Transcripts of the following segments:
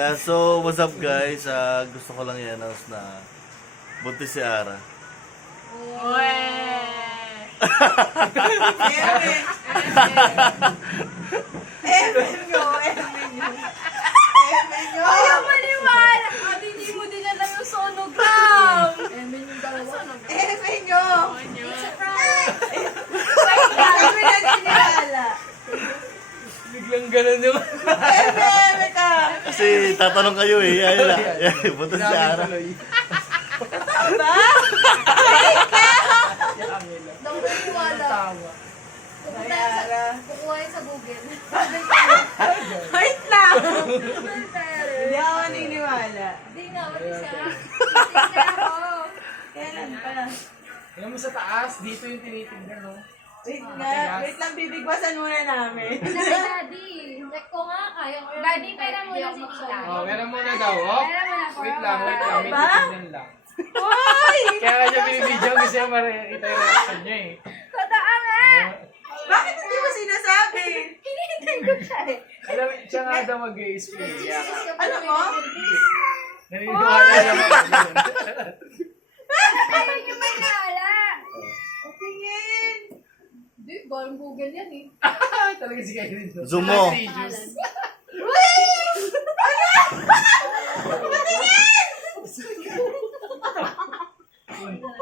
Yeah, so, what's up guys? Gusto ko lang i-announce na buntis si Ara. Ayaw maniwala! At hindi mo din alam yung sonogram! Emin yung dalawa. Emin nyo! It's a prank! Kami naniniwala. Biglang ganun yung... Emin ka! Kasi tatanong kayo eh. Ayun na. Buntis si Ara. Ba? Daw maniwala. Tama. Kukuha yun sa Google. Wait lang! Hindi ako naniniwala. Hindi nga, mati siya. Mati siya ako. Kailan pa? Alam mo sa taas, dito yung tinitignan, no? Wait lang, bibigwasan muna namin. Daddy, check ko nga. Kaya ko yun. Daddy, pera muna si Tita. Oh, meron muna daw, oh. Pera muna ko. Wait lang, may Ba? titignan lang. Uy! Kaya nga siya binibidyo kasi makita yung reaction niya eh. Totoo nga! Bakit hindi mo sinasabi? Hinihintay ko siya eh. Alam, siya nga daw mag-i-explain. Alam mo? Naniniwala naman. Tayo niyo maniwala. Tingin! Hindi, parang Google yan eh. Talaga si Kylie dito. Zoom mo.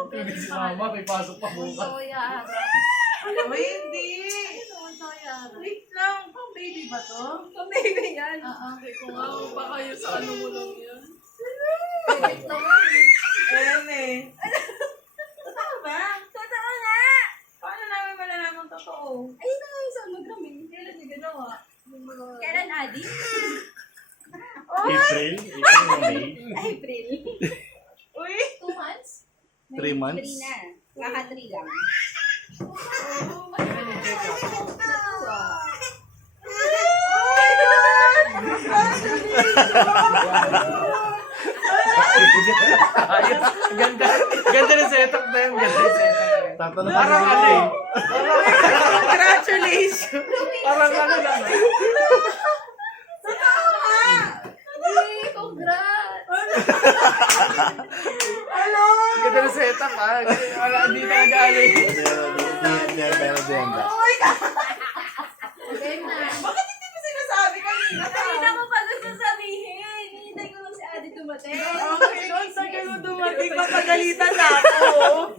Tugin si mama, may pasok pa bukas. Ito yara. Uy, hindi! Ito yara. Wait lang, pang baby ba to? Ang baby yan. Ko nga, baka yun sa ano mo lang yan. Wait lang. Eme. Totoo ba? Totoo nga! Paano namin malalaman totoo? Ayun na nga yung sonogram eh. Kailan niya ginawa? Kailan, Adi? April? April o May? April. Uy! 2 months? 3 months? 3 na. Kaka 3 lang. Natawa. Ayos. Ganda. Ganda ng setup na yun. Ganda ng setup. Tatanong Parang kasi ano sila eh. eh. Congratulations! Parang ano lang. Hey, congrats! Ano? Ganda ng setup ah. Wala, hindi na nag-aalay. Uy! Okay na. Bakit hindi mo sinasabi kanina? Kanina ko pa gusto sabihin. Hinihintay ko lang si Adi dumating. Okay, doon sa ganun dumating, mapagalitan na ako.